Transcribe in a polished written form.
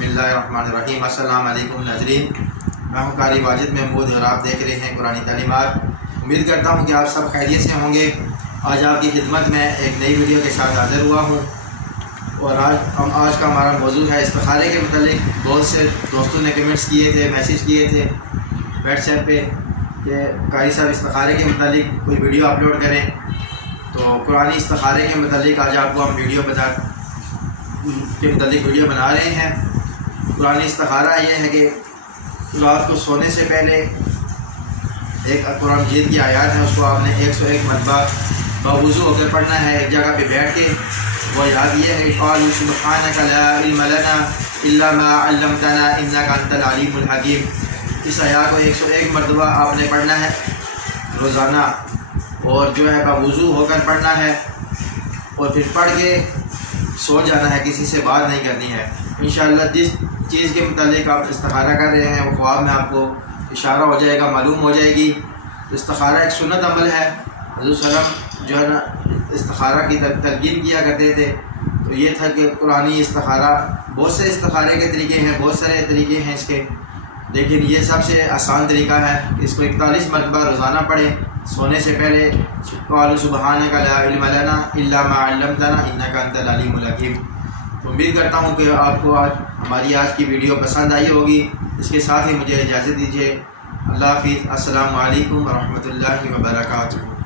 बिस्मिल्लाहिर्रहमानिर्रहीम। अस्सलाम वालेकुम नाज़रीन, मैं हूँ कारी वाजिद महमूद और आप देख रहे हैं कुरानी तालीमात। उम्मीद करता हूँ कि आप सब खैरियत से होंगे। आज आपकी खिदमत में एक नई वीडियो के साथ हाज़िर हुआ हूँ और आज का हमारा मौजू है इस्तिखारे के मतलब। बहुत से दोस्तों ने कमेंट्स किए थे, मैसेज किए थे व्हाट्सएप पे कि कारी साहब इस्तिखारे के मतलब कोई वीडियो अपलोड करें। तो कुरानी इस्तिखारे के मतलब आज आपको हम वीडियो बना रहे हैं। कुरानी इस्तिखारा ये है कि रात को सोने से पहले एक कुरान मजीद की आयत है, उसको आपने 101 मरतबा बावुज़ू होकर पढ़ना है। एक जगह पे बैठ के वो याद ये है, क़ालू सुब्हानका ला इल्म लना इल्ला मा अल्लमतना इन्नका अंतल अलीमुल हकीम। इस आयत को 101 मरतबा आपने पढ़ना है रोज़ाना, और जो है बावुज़ू होकर पढ़ना है और फिर पढ़ के सो जाना है, किसी से बात नहीं करनी है। इंशाअल्लाह जिस चीज़ के मुतालिक आप इस्तिखारा कर रहे हैं वो ख्वाब में आपको इशारा हो जाएगा, मालूम हो जाएगी। तो इस्तिखारा एक सुन्नत अमल है। हज़रत सल्लल्लाहु जो है ना इस्तिखारा की तलकीन किया करते थे। तो ये था कि कुरानी इस्तिखारा, बहुत से इस्तिखारे के तरीके हैं, बहुत सारे तरीके हैं इसके, लेकिन ये सबसे आसान तरीका है कि इसको 41 मरतबा रोज़ाना पढ़ें सोने से पहले। क़ालू सुब्हानका ला इल्म लना इल्ला मा अल्लमतना इन्नका अंतल अलीमुल हकीम। तो उम्मीद करता हूँ कि आपको हमारी आज की वीडियो पसंद आई होगी। इसके साथ ही मुझे इजाज़त दीजिए। अल्लाह हाफ़िज़। अस्सलामु अलैकुम व रहमतुल्लाहि व बरकातुहू।